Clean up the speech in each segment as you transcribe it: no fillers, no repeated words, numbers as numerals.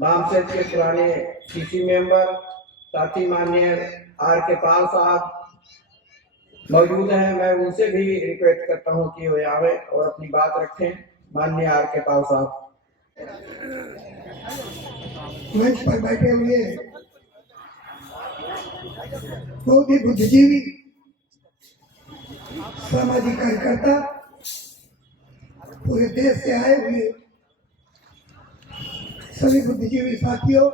बामसेट के पुराने CC member साथ ही माननीय आर के पाल साहब मौजूद हैं। मैं उनसे भी रिक्वेस्ट करता हूं कि वो आवे और अपनी बात रखें। माननीय आर के पाल साहब मंच पर बैठे हुए बहुत ही बुद्धिजीवी सामाजिक कार्यकर्ता, पूरे देश से आए हुए सभी बुद्धिजीवी साथियों,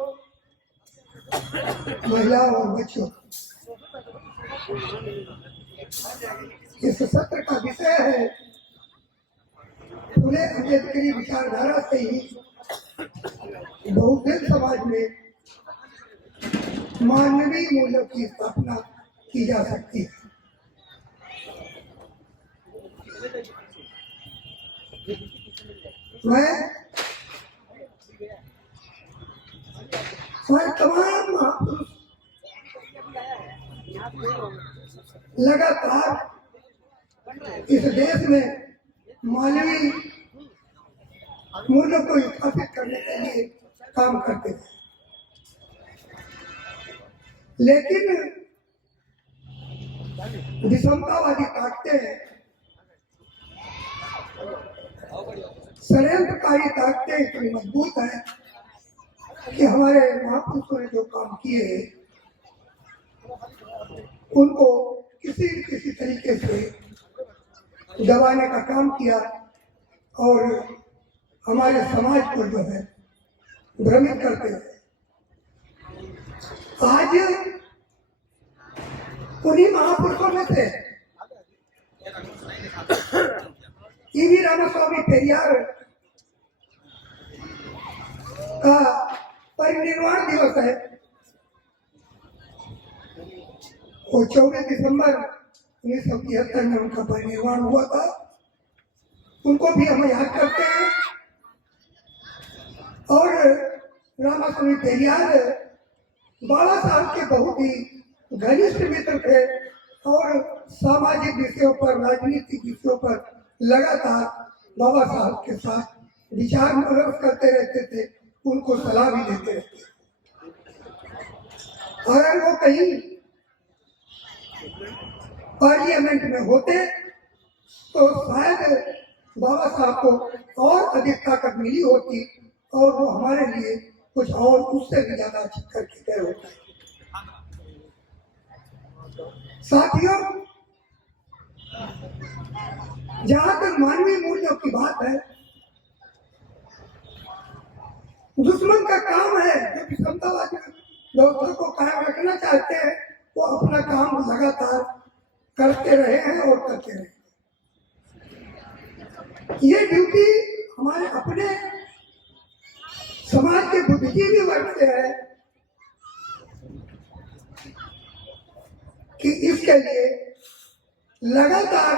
महिलाओं और बच्चों, इस सत्र का विषय है फुले अम्बेडकरी विचारधारा से ही बहुजन समाज में मानवीय मूल्यों की स्थापना की जा सकती है। मैं तमाम महापुरुष लगातार इस देश में मानवीय मूल्यों को स्थापित करने के लिए काम करते हैं, लेकिन विषमतावादी ताकतें, षड्यंत्रकारी ताकतें इतनी मजबूत है कि हमारे महापुरुषों ने जो काम किए उनको किसी न किसी तरीके से दबाने का काम किया और हमारे समाज को जो है भ्रमित करते हैं। आज उन्हीं महापुरुषों में से ईवी रामास्वामी पेरियार का परिनिर्वाण दिवस है। वो 24 दिसंबर 1973 में उनका परिनिर्वाण हुआ था। उनको भी हम याद करते हैं। और रामास्वामी पेरियार बाबा साहब के बहुत ही घनिष्ठ मित्र थे और सामाजिक विषयों पर, राजनीतिक विषयों पर लगातार बाबा साहब के साथ विचार विमर्श करते रहते थे, उनको सलाह भी देते रहते थे। अगर वो कहीं पार्लियामेंट में होते तो शायद बाबा साहब को और अधिक ताकत मिली होती और वो हमारे लिए कुछ और उससे भी ज्यादा अच्छा करके गए होते। साथियों, जहां तक मानवीय मूल्यों की बात है, दुश्मन का काम है जो विषमतावादी व्यवस्था को कायम रखना चाहते हैं, वो अपना काम लगातार करते रहे हैं और करते रहे। ये ड्यूटी हमारे अपने समाज के बुद्धिजीवी वर्ग से है कि इसके लिए लगातार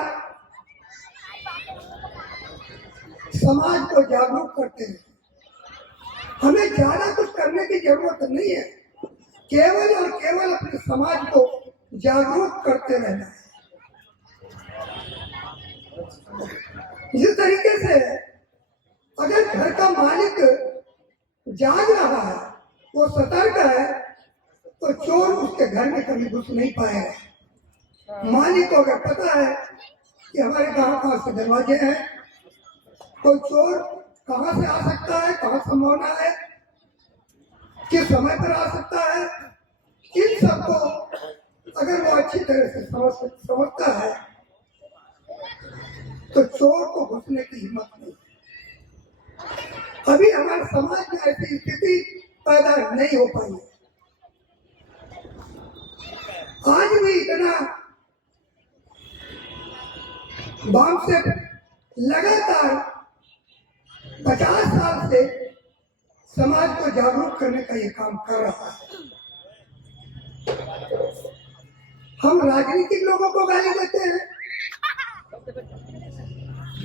समाज को जागरूक करते हैं। हमें ज्यादा कुछ करने की जरूरत नहीं है, केवल और केवल अपने समाज को जागरूक करते रहना है। इस तरीके से अगर घर का मालिक जाग रहा है, वो सतर्क है, तो चोर उसके घर में कभी घुस नहीं पाएगा। मालिक को अगर पता है कि हमारे कहाँ से दरवाजे हैं, तो चोर कहाँ से आ सकता है, कहाँ संभावना है, किस समय पर आ सकता है, इन सबको अगर वो अच्छी तरह से समझता है तो चोर को घुसने की हिम्मत नहीं। अभी हमारे समाज में ऐसी स्थिति पैदा नहीं हो पाई है। आज भी इतना बाम से लगातार 50 साल से समाज को जागरूक करने का ये काम कर रहा है। हम राजनीतिक लोगों को गाली देते हैं,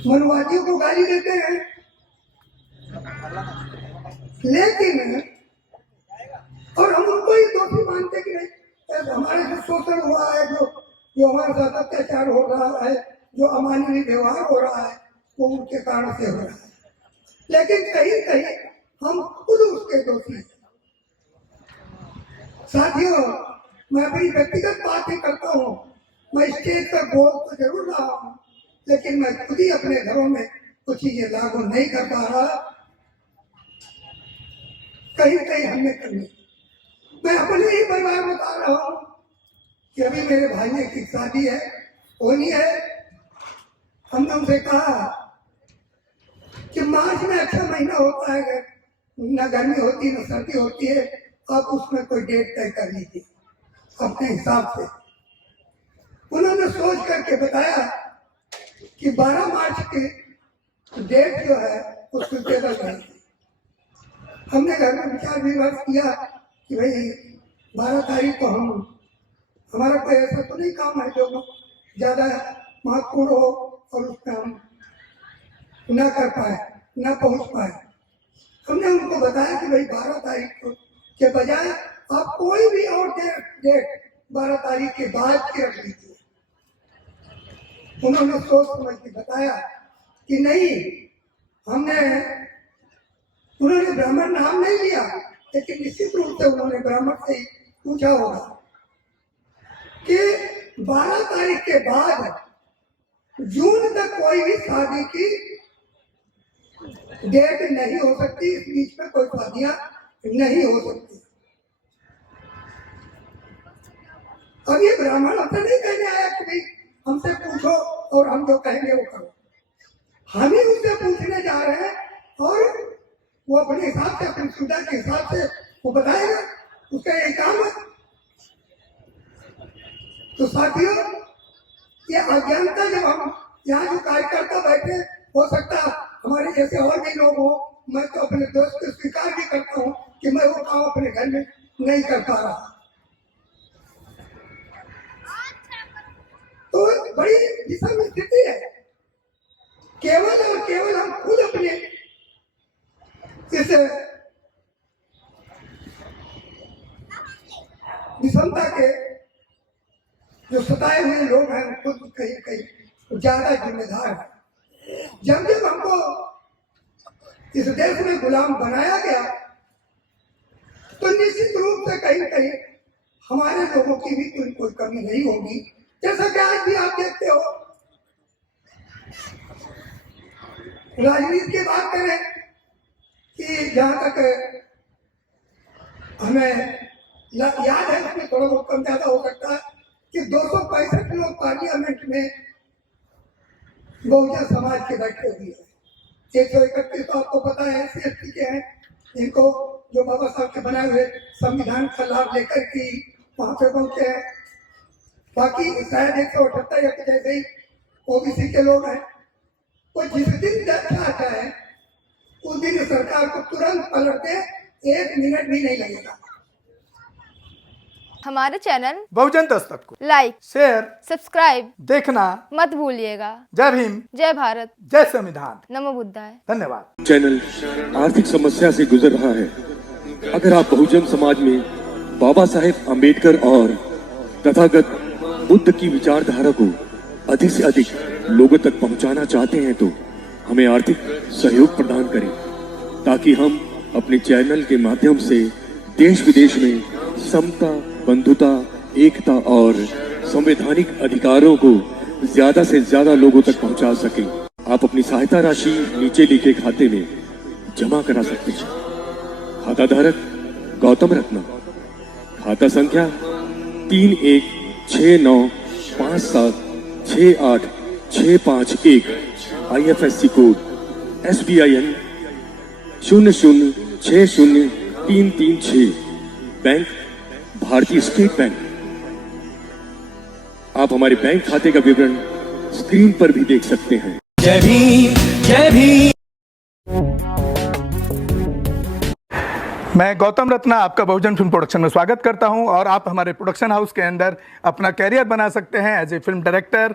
मनवादियों को गाली देते हैं, लेकिन और हम उनको ही दोषी मानते कि नहीं, हमारे जो शोषण हुआ है, जो हमारे साथ अत्याचार हो रहा है, जो अमानवीय व्यवहार हो रहा है, वो उनके कारण से हो रहा है। लेकिन कहीं कहीं हम खुद उसके दोषी हैं। साथियों, मैं अपनी व्यक्तिगत बात ही करता हूँ। मैं स्टेज पर बोल तो जरूर रहा हूँ, लेकिन मैं खुद ही अपने घरों में कुछ चीजें लागू नहीं कर पा रहा। कहीं कहीं हमने करनी। मैं अपने ही परिवार बता रहा हूँ कि अभी मेरे भाई की शादी है, होनी है। हमने उनसे कहा कि मार्च में अच्छा महीना होता है, न गर्मी होती न सर्दी होती है, आप उसमें कोई डेट तय कर लीजिए अपने हिसाब से। उन्होंने सोच करके बताया कि 12 मार्च की डेट जो है उसको टेबल करेंगे। हमने घर में विचार विमर्श किया कि भाई 12 तारीख को हमारा कोई ऐसा तो नहीं काम है जो ज्यादा महत्वपूर्ण हो और उसमें हम न कर पाए, न पहुंच पाए। हमने उनको बताया कि भाई 12 तारीख को के बजाय आप कोई भी और डेट 12 तारीख के बाद की रख लीजिए। उन्होंने सोच समझ के बताया कि नहीं, उन्होंने ब्राह्मण नाम नहीं लिया, लेकिन निश्चित रूप से उन्होंने ब्राह्मण से ही पूछा होगा कि 12 तारीख के बाद जून तक कोई भी शादी की डेट नहीं हो सकती, इस बीच में कोई शादियां नहीं हो सकती। अब ये ब्राह्मण हमसे नहीं कहने आया कि भाई हमसे पूछो और हम जो कहेंगे वो करो। हम ही उससे पूछने जा रहे हैं और वो अपने हिसाब से, अपनी सुविधा के हिसाब से वो बताएगा, उसका यही काम है। तो साथियों, ये अज्ञानता जब हम यहाँ जो कार्यकर्ता बैठे, हो सकता हमारे जैसे और भी लोग हो, मैं तो अपने दोस्त को स्वीकार भी करता हूँ कि मैं वो काम अपने घर में नहीं कर पा रहा। तो बड़ी विषम स्थिति है। केवल और केवल हम खुद अपने इस विषमता के जो सताए हुए लोग हैं, खुद कहीं कहीं ज्यादा जिम्मेदार है। जब जब हमको इस देश में गुलाम बनाया गया, तो निश्चित रूप से कहीं कहीं हमारे लोगों की भी कोई कमी नहीं होगी। जैसा कि आज भी आप देखते हो, राजनीति की बात करें कि जहां तक हमें याद है, उसमें थोड़ा बहुत कम ज्यादा हो सकता है कि 265 लोग पार्लियामेंट में बहुजन समाज के बैठे हुए हैं। 131 तो आपको पता है SC/ST के हैं, इनको जो बाबा साहब के बनाए हुए संविधान का लाभ लेकर के वहां पे पहुंचे हैं। बाकी शायद 178 या जैसे ही OBC के लोग हैं। तो जिस दिन आता है उस दिन सरकार को तुरंत पलटते 1 मिनट भी नहीं लगेगा। हमारे चैनल बहुजन दस्तक को लाइक, शेयर, सब्सक्राइब देखना मत भूलिएगा। जय भीम, जय भारत, जय संविधान, नमो बुद्धाय। धन्यवाद। चैनल आर्थिक समस्या से गुजर रहा है। अगर आप बहुजन समाज में बाबा साहेब अम्बेडकर और तथागत बुद्ध की विचारधारा को अधिक से अधिक लोगों तक पहुंचाना चाहते हैं तो हमें आर्थिक सहयोग प्रदान करें, ताकि हम अपने चैनल के माध्यम से देश विदेश में समता, बंधुता, एकता और संवैधानिक अधिकारों को ज्यादा से ज्यादा लोगों तक पहुंचा सकें। आप अपनी सहायता राशि नीचे लिखे खाते में जमा करा सकते हैं। खाता धारक गौतम रत्ना, खाता संख्या 316957686551, IFSC कोड SBIN 0060336, बैंक भारतीय स्टेट बैंक। आप हमारे बैंक खाते का विवरण स्क्रीन पर भी देख सकते हैं। जय भीम, जय भीम। मैं गौतम रत्ना आपका बहुजन फिल्म प्रोडक्शन में स्वागत करता हूं और आप हमारे प्रोडक्शन हाउस के अंदर अपना कैरियर बना सकते हैं as a film director,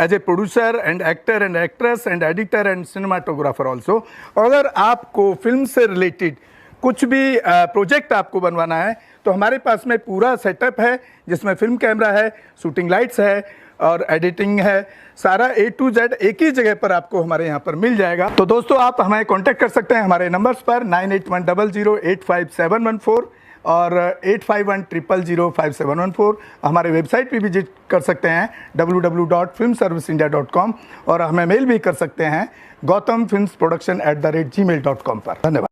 as a producer and actor and actress and editor and cinematographer also. अगर आपको फिल्म से रिलेटेड कुछ भी प्रोजेक्ट आपको बनवाना है तो हमारे पास में पूरा सेटअप है, जिसमें फिल्म कैमरा है, शूटिंग लाइट्स है, और एडिटिंग है, सारा A to Z एक ही जगह पर आपको हमारे यहाँ पर मिल जाएगा। तो दोस्तों आप हमें कांटेक्ट कर सकते हैं हमारे नंबर्स पर 9810085714 और 8510005714। हमारे वेबसाइट पे विजिट कर सकते हैं www.filmserviceindia.com और हमें मेल भी कर सकते हैं gautamfilmsproduction@gmail.com पर। धन्यवाद।